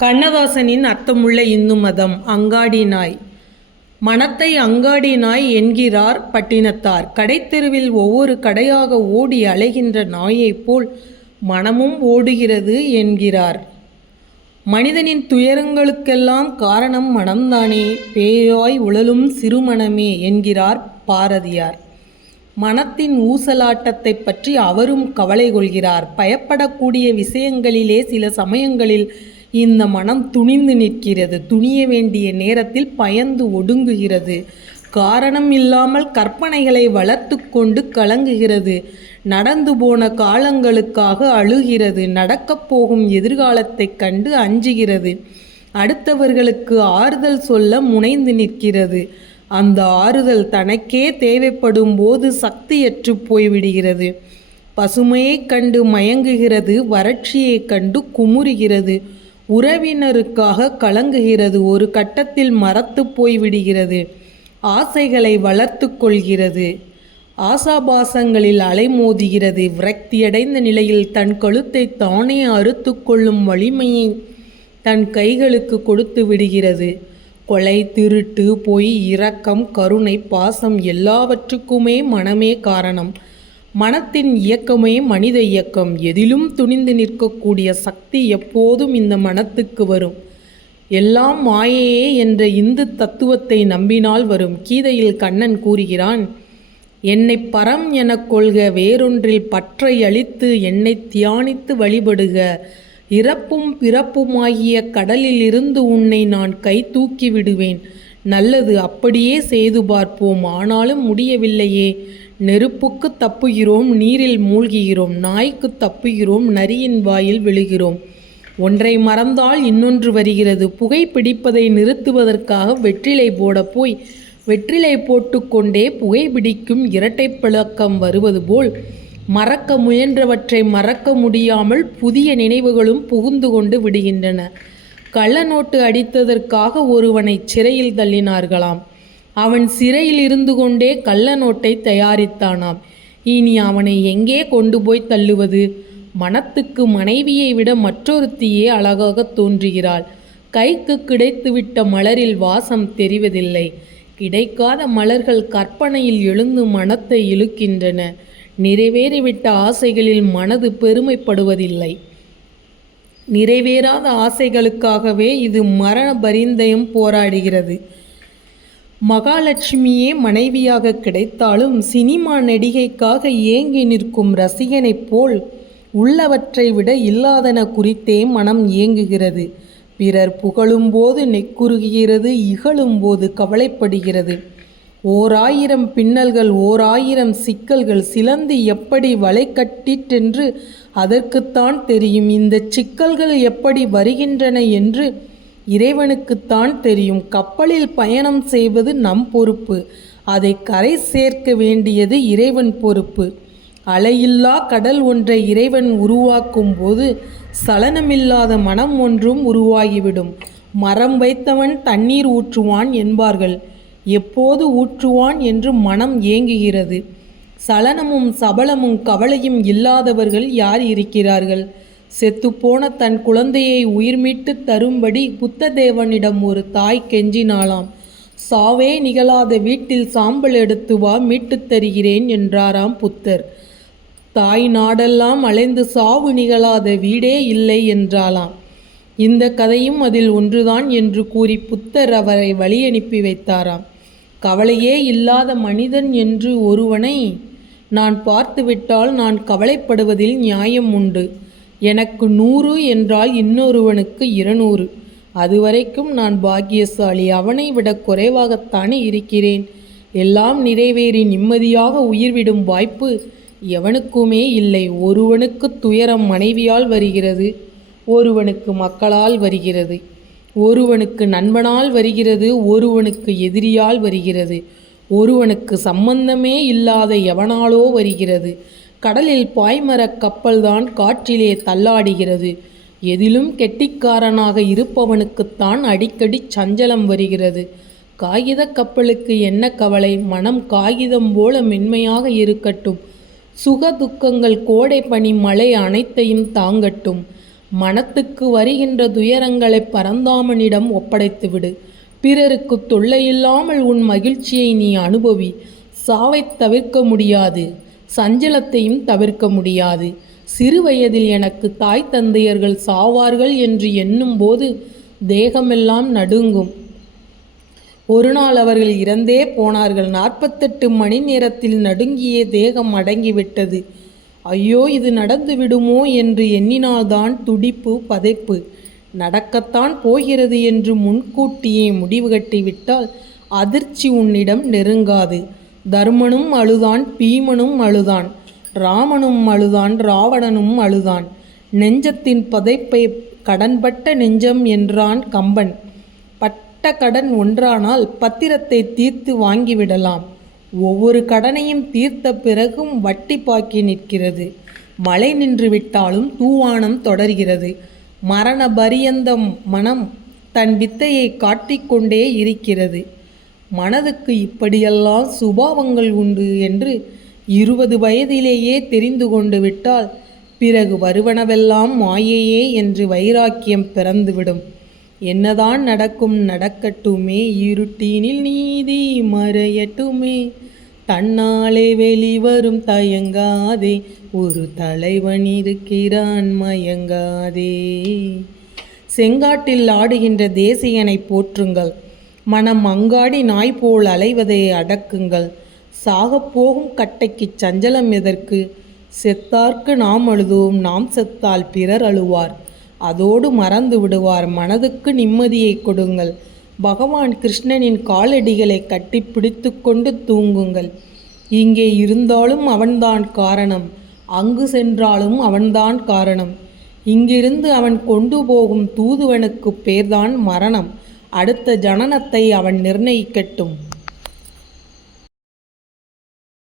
கண்ணதாசனின் அர்த்தமுள்ள இந்து மதம் அங்காடி நாய் மனத்தை அங்காடி நாய் என்கிறார் பட்டினத்தார். கடைத்தெருவில் ஒவ்வொரு கடையாக ஓடி அலைகின்ற நாயைப் போல் மனமும் ஓடுகிறது என்கிறார். மனிதனின் துயரங்களுக்கெல்லாம் காரணம் மனம்தானே பேயாய் உழலும் சிறுமணமே என்கிறார் பாரதியார். மனத்தின் ஊசலாட்டத்தைப் பற்றி அவரும் கவலை கொள்கிறார். பயப்படக்கூடிய விஷயங்களிலே சில சமயங்களில் இந்த மனம் துணிந்து நிற்கிறது. துணிய வேண்டிய நேரத்தில் பயந்து ஒடுங்குகிறது. காரணம் இல்லாமல் கற்பனைகளை வளர்த்து கொண்டு கலங்குகிறது. நடந்து போன காலங்களுக்காக அழுகிறது. நடக்கப் போகும் எதிர்காலத்தைக் கண்டு அஞ்சுகிறது. அடுத்தவர்களுக்கு ஆறுதல் சொல்ல முனைந்து நிற்கிறது. அந்த ஆறுதல் தனக்கே தேவைப்படும் போது சக்தியற்று போய்விடுகிறது. பசுமையைக் கண்டு மயங்குகிறது. வறட்சியைக் கண்டு குமுறுகிறது. உறவினருக்காக கலங்குகிறது. ஒரு கட்டத்தில் மறத்து போய்விடுகிறது ஆசைகளை வளர்த்து கொள்கிறது. ஆசாபாசங்களில் அலைமோதுகிறது. விரக்தியடைந்த நிலையில் தன் கழுத்தை தானே அறுத்து கொள்ளும் வலிமையை தன் கைகளுக்கு கொடுத்து விடுகிறது. கொலை திருட்டு பொய் இரக்கம் கருணை பாசம் எல்லாவற்றுக்குமே மனமே காரணம். மனத்தின் இயக்கமே மனித இயக்கம். எதிலும் துணிந்து நிற்கக்கூடிய சக்தி எப்போதும் இந்த மனத்துக்கு வரும். எல்லாம் மாயையே என்ற இந்து தத்துவத்தை நம்பினால் வரும். கீதையில் கண்ணன் கூறுகிறான் என்னை பரம் எனக் கொள்க வேறொன்றில் பற்றை அழித்து என்னை தியானித்து வழிபடுக. இறப்பும் பிறப்புமாகிய கடலில் இருந்து உன்னை நான் கை தூக்கி விடுவேன். நல்லது அப்படியே செய்து பார்ப்போம். ஆனாலும் முடியவில்லையே. நெருப்புக்கு தப்புகிறோம் நீரில் மூழ்குகிறோம் நாய்க்கு தப்புகிறோம் நரியின் வாயில் விழுகிறோம். ஒன்றை மறந்தால் இன்னொன்று வருகிறது. புகை பிடிப்பதை நிறுத்துவதற்காக வெற்றிலை போட போய் வெற்றிலை போட்டுக்கொண்டே புகைப்பிடிக்கும் இரட்டை பழக்கம் வருவது போல். மறக்க முயன்றவற்றை மறக்க முடியாமல் புதிய நினைவுகளும் புகுந்து கொண்டு விடுகின்றன. கள்ள நோட்டு அடித்ததற்காக ஒருவனை சிறையில் தள்ளினார்களாம். அவன் சிறையில் இருந்து கொண்டே கள்ள நோட்டை தயாரித்தானாம். இனி அவனை எங்கே கொண்டு போய் தள்ளுவது? மனத்துக்கு மனைவியை விட மற்றொருத்தியே அழகாக தோன்றுகிறாள். கைக்கு கிடைத்துவிட்ட மலரில் வாசம் தெரிவதில்லை. கிடைக்காத மலர்கள் கற்பனையில் எழுந்து மனத்தை இழுக்கின்றன. நிறைவேறிவிட்ட ஆசைகளில் மனது பெருமைப்படுவதில்லை. நிறைவேறாத ஆசைகளுக்காகவே இது மரண பரிந்தயம் போராடுகிறது. மகாலட்சுமியே மனைவியாக கிடைத்தாலும் சினிமா நடிகைக்காக ஏங்கி நிற்கும் ரசிகனைப் போல் உள்ளவற்றை விட இல்லாதன குறித்தே மனம் ஏங்குகிறது. பிறர் புகழும்போது நெக்குறுகிறது இகழும்போது கவலைப்படுகிறது. ஓர் ஆயிரம் பின்னல்கள் ஓர் ஆயிரம் சிக்கல்கள் சிலந்து எப்படி வலை கட்டிற்றென்று அதற்குத்தான் தெரியும். இந்த சிக்கல்கள் எப்படி வருகின்றன என்று இறைவனுக்குத்தான் தெரியும். கப்பலில் பயணம் செய்வது நம் பொறுப்பு. அதை கரை சேர்க்க வேண்டியது இறைவன் பொறுப்பு. அலையில்லா கடல் ஒன்றை இறைவன் உருவாக்கும் போது சலனமில்லாத மனம் ஒன்றும் உருவாகிவிடும். மரம் வைத்தவன் தண்ணீர் ஊற்றுவான் என்பார்கள். எப்போது ஊற்றுவான் என்று மனம் ஏங்குகிறது. சலனமும் சபலமும் கவலையும் இல்லாதவர்கள் யார் இருக்கிறார்கள்? செத்துப்போன தன் குழந்தையை உயிர் மீட்டு தரும்படி புத்ததேவனிடம் ஒரு தாய் கெஞ்சினாளாம். சாவே நிகழாத வீட்டில் சாம்பல் எடுத்து வா மீட்டுத் தருகிறேன் என்றாராம் புத்தர். தாய் நாடெல்லாம் அலைந்து சாவு நிகழாத வீடே இல்லை என்றாளாம். இந்த கதையும் அதில் ஒன்றுதான் என்று கூறி புத்தர் அவரை வழியனுப்பி வைத்தாராம். கவலையே இல்லாத மனிதன் என்று ஒருவனை நான் பார்த்துவிட்டால் நான் கவலைப்படுவதில் நியாயம் உண்டு. எனக்கு நூறு என்றால் இன்னொருவனுக்கு இருநூறு. அதுவரைக்கும் நான் பாக்கியசாலி அவனை விட குறைவாகத்தானே இருக்கிறேன். எல்லாம் நிறைவேறி நிம்மதியாக உயிர்விடும் வாய்ப்பு எவனுக்குமே இல்லை. ஒருவனுக்கு துயரம் மனைவியால் வருகிறது ஒருவனுக்கு மக்களால் வருகிறது. ஒருவனுக்கு நண்பனால் வருகிறது ஒருவனுக்கு எதிரியால் வருகிறது. ஒருவனுக்கு சம்பந்தமே இல்லாத எவனாலோ வருகிறது. கடலில் பாய்மரக் கப்பல்தான் காற்றிலே தள்ளாடுகிறது. எதிலும் கெட்டிக்காரனாக இருப்பவனுக்குத்தான் அடிக்கடி சஞ்சலம் வருகிறது. காகித கப்பலுக்கு என்ன கவலை? மனம் காகிதம் போல மென்மையாக இருக்கட்டும். சுக துக்கங்கள் கோடை பனி மழை அனைத்தையும் தாங்கட்டும். மனத்துக்கு வருகின்ற துயரங்களை பரந்தாமனிடம் ஒப்படைத்துவிடு. பிறருக்கு தொல்லையில்லாமல் உன் மகிழ்ச்சியை நீ அனுபவி. சாவைத் தவிர்க்க முடியாது. சஞ்சலத்தையும் தவிர்க்க முடியாது. சிறு வயதில் எனக்கு தாய் தந்தையர்கள் சாவார்கள் என்று எண்ணும்போது தேகமெல்லாம் நடுங்கும். ஒரு நாள் அவர்கள் இறந்தே போனார்கள். நாற்பத்தெட்டு மணி நேரத்தில் நடுங்கிய தேகம் அடங்கிவிட்டது. ஐயோ இது நடந்து விடுமோ என்று எண்ணினால்தான் துடிப்பு பதைப்பு. நடக்கத்தான் போகிறது என்று முன்கூட்டியே முடிவு கட்டிவிட்டால் அதிர்ச்சி உன்னிடம் நெருங்காது. தர்மனும் அழுதான் பீமனும் அழுதான் ராமனும் அழுதான் ராவணனும் அழுதான். நெஞ்சத்தின் பதைப்பை கடன்பட்ட நெஞ்சம் என்றான் கம்பன். பட்ட கடன் ஒன்றானால் பத்திரத்தை தீர்த்து வாங்கிவிடலாம். ஒவ்வொரு கடனையும் தீர்த்த பிறகும் வட்டி பாக்கி நிற்கிறது. மழை நின்று விட்டாலும் தூவானம் தொடர்கிறது. மரண பரியந்த மனம் தன் வித்தையை காட்டிக்கொண்டே இருக்கிறது. மனதுக்கு இப்படியெல்லாம் சுபாவங்கள் உண்டு என்று இருபது வயதிலேயே தெரிந்து கொண்டு விட்டால் பிறகு வருவனவெல்லாம் மாயையே என்று வைராக்கியம் பிறந்துவிடும். என்னதான் நடக்கும் நடக்கட்டுமே இருட்டீனில் நீதி மறையட்டுமே. தன்னாலே வெளிவரும் தயங்காதே ஒரு தலைவன் இருக்கிறான் மயங்காதே. செங்காட்டில் ஆடுகின்ற தேசியனை போற்றுங்கள். மனம் அங்காடி நாய் போல் அலைவதை அடக்குங்கள். சாகப்போகும் கட்டைக்குச் சஞ்சலம் எதற்கு? செத்தார்க்கு நாம் அழுதுவோம் நாம் செத்தால் பிறர் அழுவார். அதோடு மறந்து விடுவார் மனதுக்கு நிம்மதியை கொடுங்கள். பகவான் கிருஷ்ணனின் காலடிகளை கட்டி பிடித்து கொண்டு தூங்குங்கள். இங்கே இருந்தாலும் அவன்தான் காரணம் அங்கு சென்றாலும் அவன்தான் காரணம். இங்கிருந்து அவன் கொண்டு போகும் தூதுவனுக்கு பேர்தான் மரணம். அடுத்த ஜனனத்தை அவன் நிர்ணயிக்கட்டும்.